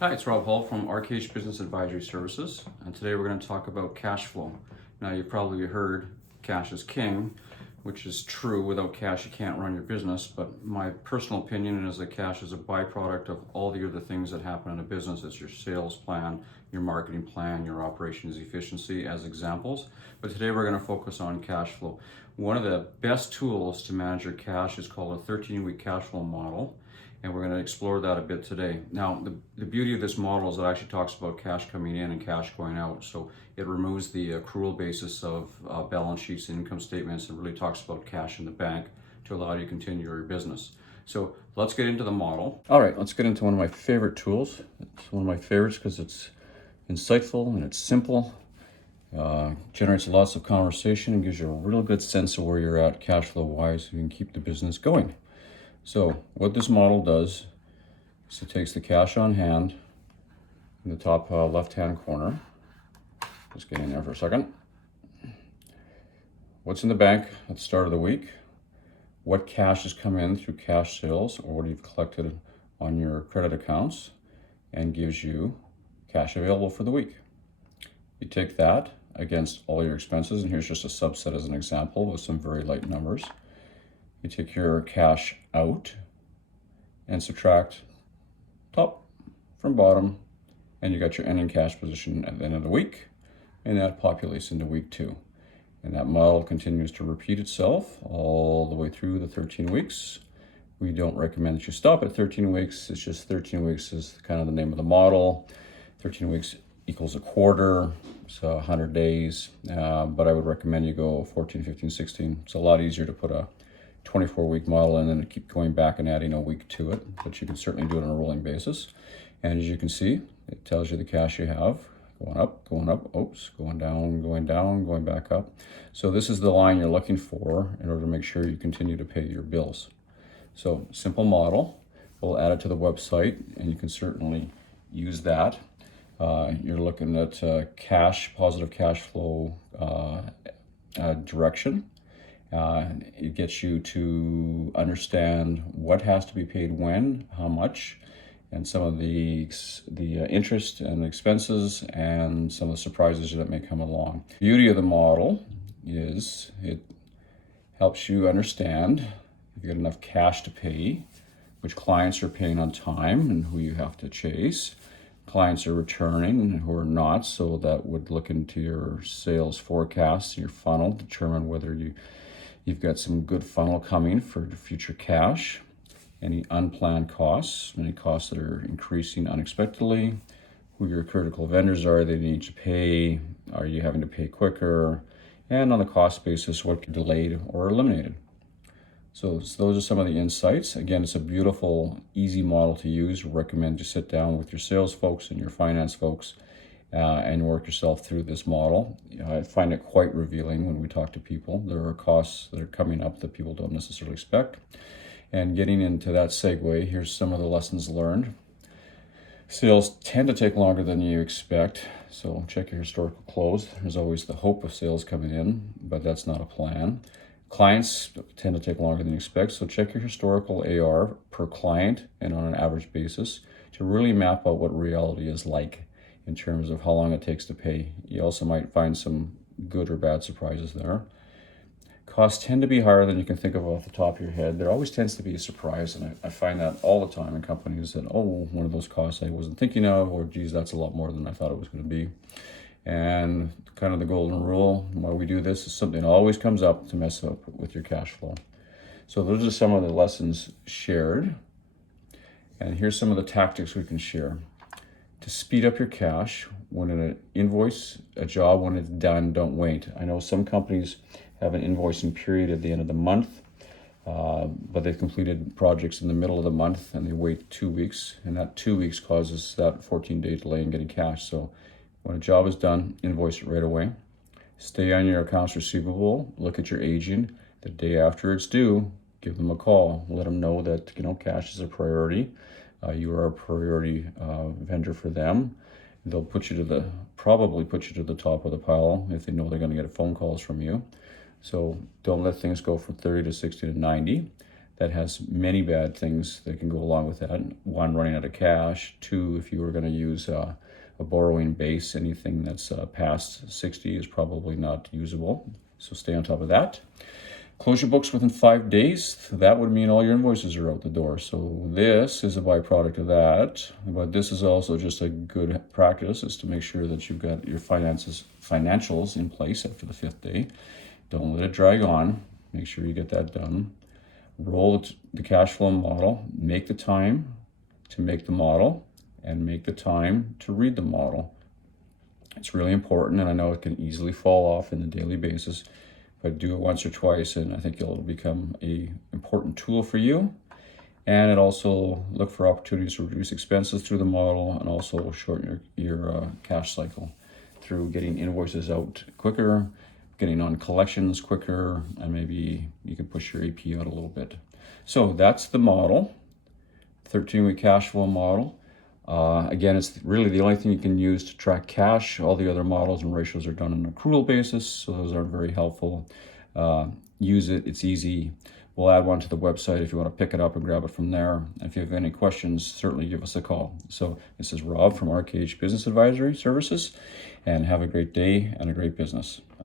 Hi, it's Rob Hall from RKH Business Advisory Services, and today we're going to talk about cash flow. Now, you've probably heard cash is king, which is true. Without cash, you can't run your business, but my personal opinion is that cash is a byproduct of all the other things that happen in a business. It's your sales plan, your marketing plan, your operations efficiency as examples. But today we're going to focus on cash flow. One of the best tools to manage your cash is called a 13-week cash flow model. And we're going to explore that a bit today. Now, the beauty of this model is it actually talks about cash coming in and cash going out. So it removes the accrual basis of balance sheets and income statements and really talks about cash in the bank to allow you to continue your business. So let's get into the model. All right, let's get into one of my favorite tools. It's one of my favorites because it's insightful and it's simple. Generates lots of conversation and gives you a real good sense of where you're at cash flow wise so you can keep the business going. So what this model does is it takes the cash on hand in the top left-hand corner. Just get in there for a second. What's in the bank at the start of the week? What cash has come in through cash sales or what you've collected on your credit accounts, and gives you cash available for the week. You take that against all your expenses, and here's just a subset as an example with some very light numbers. You take your cash out and subtract top from bottom, and you got your ending cash position at the end of the week, and that populates into week 2. And that model continues to repeat itself all the way through the 13 weeks. We don't recommend that you stop at 13 weeks. It's just 13 weeks is kind of the name of the model. 13 weeks equals a quarter, so 100 days. But I would recommend you go 14, 15, 16. It's a lot easier to put a 24-week model and then keep going back and adding a week to it, but you can certainly do it on a rolling basis. And as you can see, it tells you the cash you have going up, oops, going down, going back up. So this is the line you're looking for in order to make sure you continue to pay your bills. So simple model. We'll add it to the website and you can certainly use that. You're looking at positive cash flow direction. It gets you to understand what has to be paid when, how much, and some of the interest and expenses and some of the surprises that may come along. The beauty of the model is it helps you understand if you got enough cash to pay, which clients are paying on time and who you have to chase. Clients are returning and who are not, so that would look into your sales forecast, your funnel, determine whether you've got some good funnel coming for future cash, any unplanned costs, any costs that are increasing unexpectedly, who your critical vendors are they need to pay, are you having to pay quicker, and on the cost basis, what could be delayed or eliminated. So those are some of the insights. Again, it's a beautiful, easy model to use. I recommend you sit down with your sales folks and your finance folks and work yourself through this model. I find it quite revealing when we talk to people. There are costs that are coming up that people don't necessarily expect. And getting into that segue, here's some of the lessons learned. Sales tend to take longer than you expect, so check your historical close. There's always the hope of sales coming in, but that's not a plan. Clients tend to take longer than you expect, so check your historical AR per client and on an average basis to really map out what reality is like in terms of how long it takes to pay. You also might find some good or bad surprises there. Costs tend to be higher than you can think of off the top of your head. There always tends to be a surprise, and I find that all the time in companies that, oh, one of those costs I wasn't thinking of, or geez, that's a lot more than I thought it was going to be. And kind of the golden rule, why we do this is something that always comes up to mess up with your cash flow. So those are some of the lessons shared. And here's some of the tactics we can share. To speed up your cash, when an invoice, a job, when it's done, don't wait. I know some companies have an invoicing period at the end of the month, but they've completed projects in the middle of the month and they wait 2 weeks, and that 2 weeks causes that 14-day delay in getting cash. So when a job is done, invoice it right away. Stay on your accounts receivable, look at your aging. The day after it's due, give them a call. Let them know that cash is a priority. You are a priority vendor for them. They'll probably put you to the top of the pile if they know they're going to get phone calls from you. So don't let things go from 30 to 60 to 90. that has many bad things that can go along with that. One, running out of cash. Two, if you were going to use a borrowing base, anything that's past 60 is probably not usable. So stay on top of that. Close your books within 5 days. That would mean all your invoices are out the door. So this is a byproduct of that. But this is also just a good practice, is to make sure that you've got your financials in place after the 5th day. Don't let it drag on. Make sure you get that done. Roll the cash flow model. Make the time to make the model, and make the time to read the model. It's really important, and I know it can easily fall off in the daily basis, but do it once or twice, and I think it'll become a important tool for you. And it also look for opportunities to reduce expenses through the model, and also shorten your cash cycle through getting invoices out quicker, getting on collections quicker, and maybe you can push your AP out a little bit. So that's the model, 13-week cash flow model. Again, it's really the only thing you can use to track cash. All the other models and ratios are done on an accrual basis, so those aren't very helpful. Use it, it's easy. We'll add one to the website if you want to pick it up and grab it from there. If you have any questions, certainly give us a call. So this is Rob from RKH Business Advisory Services, and have a great day and a great business.